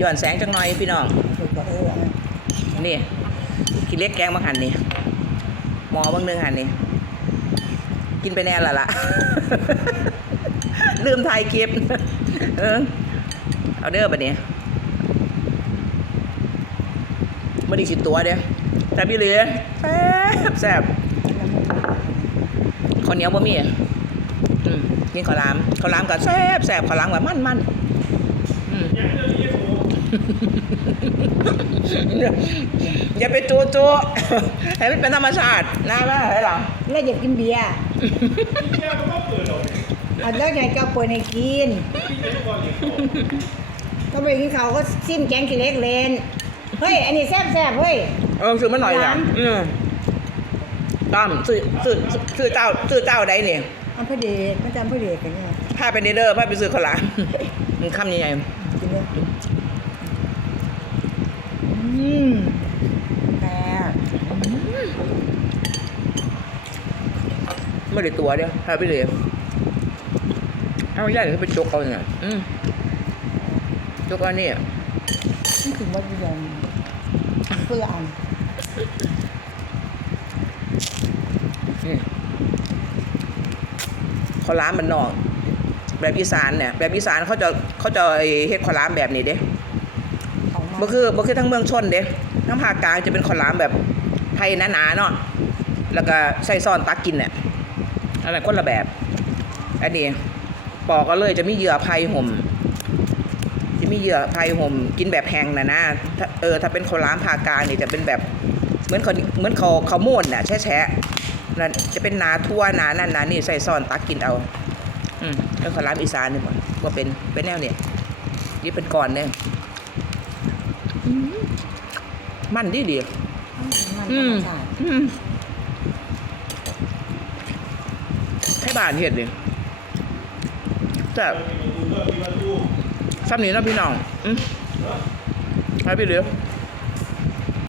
ย้อนแสงจังหน่อยพี่น้อง นี่กินเล็กแกงบางหันนี่หมอบางนึงหันนี่ กินไปแน่ละละลืมถ่ายคลิป เออ เอาเด้อบัดนี้มาดีสิตัวเด้อแต่พี่เหลือแซ่บแซ่บข้าเหนียวบะหมี่กินข้าวหลามข้าวหลามกับแซ่บแซ่บข้าวหลามกับมันมัน อืมอย่าไปจูจูให้มันเป็นธรรมชาตินะแม่ให้หรอแล้วอยากกินเบียร์เอาแล้วไงก็เปิดให้กินก็ไปกินเขาวก็ซิมแกงขี้เหล็กเลนเฮ้ยอันนี้แซ่บแซ่บๆเฮ้ยเออซื้อมาหน่อยหนะลานอืมต้อมซื้อซื้อซื้อเจ้าซื้อเจ้าใดเนี่ยอันพอดีมันจำพอดีกันเนี่ยพาไปเดอร์พาไปซื้อข้าวหลามมันคำยังไง กินเลยอืมแซ่บไม่ได้ตัวเดียวพาไปเลยเอาใหญ่เขาไปจกเอาเนี่ยอืมจกเอานี่นี่คือวัตถุดิบเพื่ออันนี่ข้าวหลามมันนอก แบบอีสานเนี่ยแบบอีสานเขาจะเขาจะไอ้เฮ็ดข้าวหลามแบบนี้เด้ของมันบ่คือบ่คือทั้งเมืองชนเด้ทั้งภาคกลางจะเป็นข้าวหลามแบบไทยหนาๆเนาะแล้วก็ใส่ซ่อนตักกินเนี่ยอันนั้นคนละแบบ อันนี้ปอกก็เลยจะมีเหยื่อไผ่ห่มจะมีเหยื่อไผ่ห่มกินแบบแห้งนะนะถ้าเออถ้าเป็นข้าวหลามภาคกลางนี่จะเป็นแบบเหมือนเขาเหมือนเขาเขาวโม่นน่ะแฉะๆนั่นจะเป็นหนาทั่วหนานั่นหนานี่ใส่ซ่อนตักกินเอา อืมแล้วข้าวหลามอีสานนี่หมดว่าเป็นเป็นแนวเนี่ยนี่เป็นก่อนเนี่ยมันดีดีมันธรอืรมมชาติอืมให้บ้านเห็ดเลยแต่ซ้ำนี้เนาะพี่น้องอืมไปพี่เหลือ